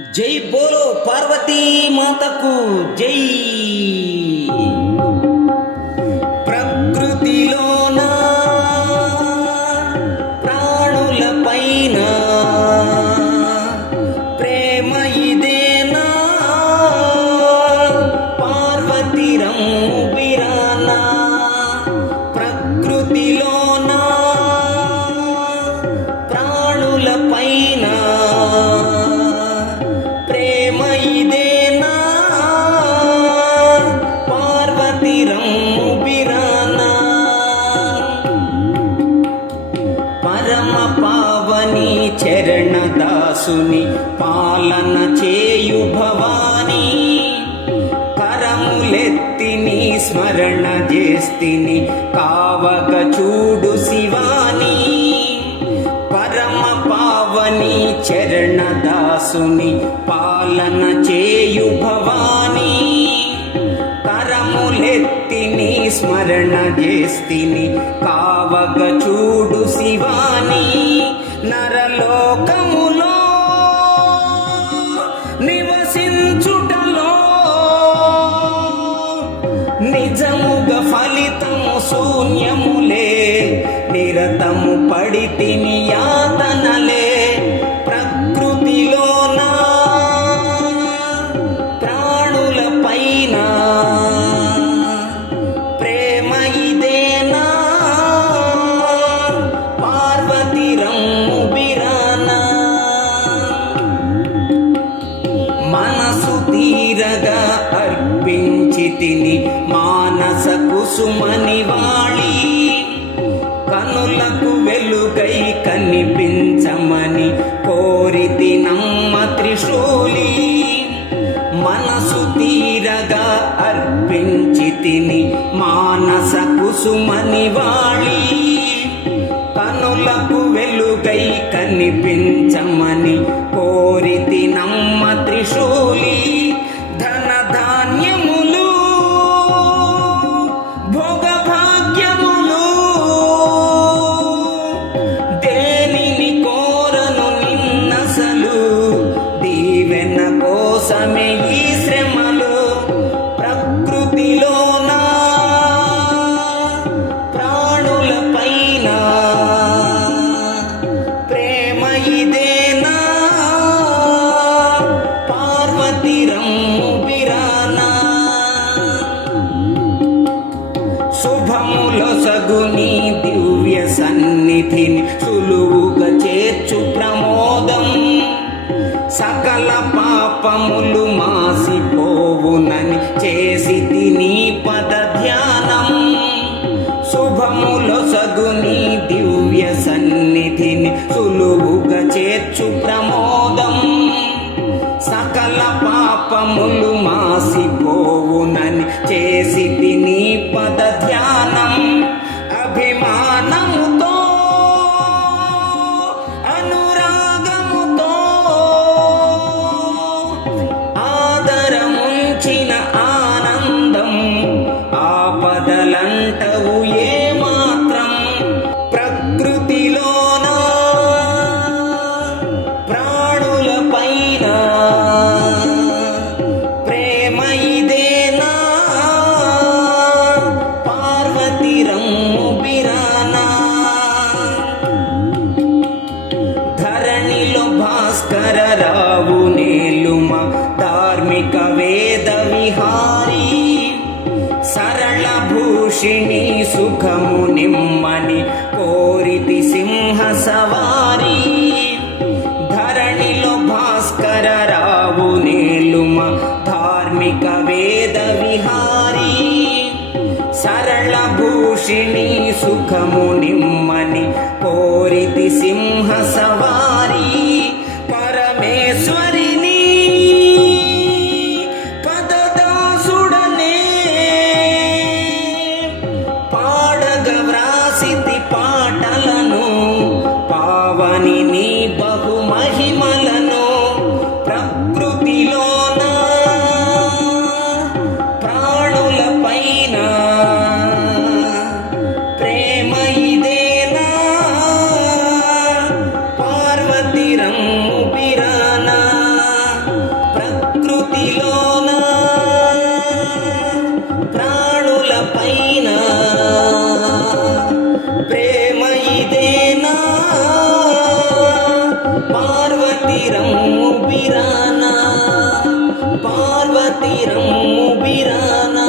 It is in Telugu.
జై బోలో పార్వతీ మాతకు జై. చరణదాసుని పాలన చేయు భవానీ. కరములెత్తిని స్మరణ చేస్తిని కావక చూడు శివాని. పరమ పావని చరణదాసుని పాలన చేయు భవాని. కరములెత్తిని స్మరణ చేస్తిని కావక చూడు శివానీ. శూన్యములే నిరతము పడితిని యాతనలే. ప్రకృతిలోన ప్రాణుల పైన ప్రేమ ఇదేనా? పార్వతి రంబిరానా మనసు తీరగా అర్పించి తిని కుసుమని వాళి కనులకు వెలుగై కనిపించమని కోరితి నమ్మ త్రిశూలి. మనసు తీరగా అర్పించి తిని మానస కుసుమని వాళి కనులకు వెలుగై కనిపించమని కోరితి నమ్మ త్రిశూలి. Samedi. పాపములు మాసిపోవునని చేసి తిని పద ధ్యానం శుభముల సగుని దివ్య సన్నిధిని సులువుగా చేర్చు ప్రమోదం. సకల పాపములు మాసిపోవునని చేసి తిని పద ధ్యానం Tina. భూషిణి సుఖము నిమ్మని కోరితి సింహ సవారి ధరణిలో భాస్కర రావు నేలుమ ధార్మిక వేద విహారీ. సరళ భూషిణి సుఖము నిమ్మని కోరితి సింహ సవారి మందిరము పిరానా ప్రకృతిలోన ప్రాణుల పైన ప్రేమ ఇదేనా? పార్వతిరము పిరానా పార్వతిరము పిరానా.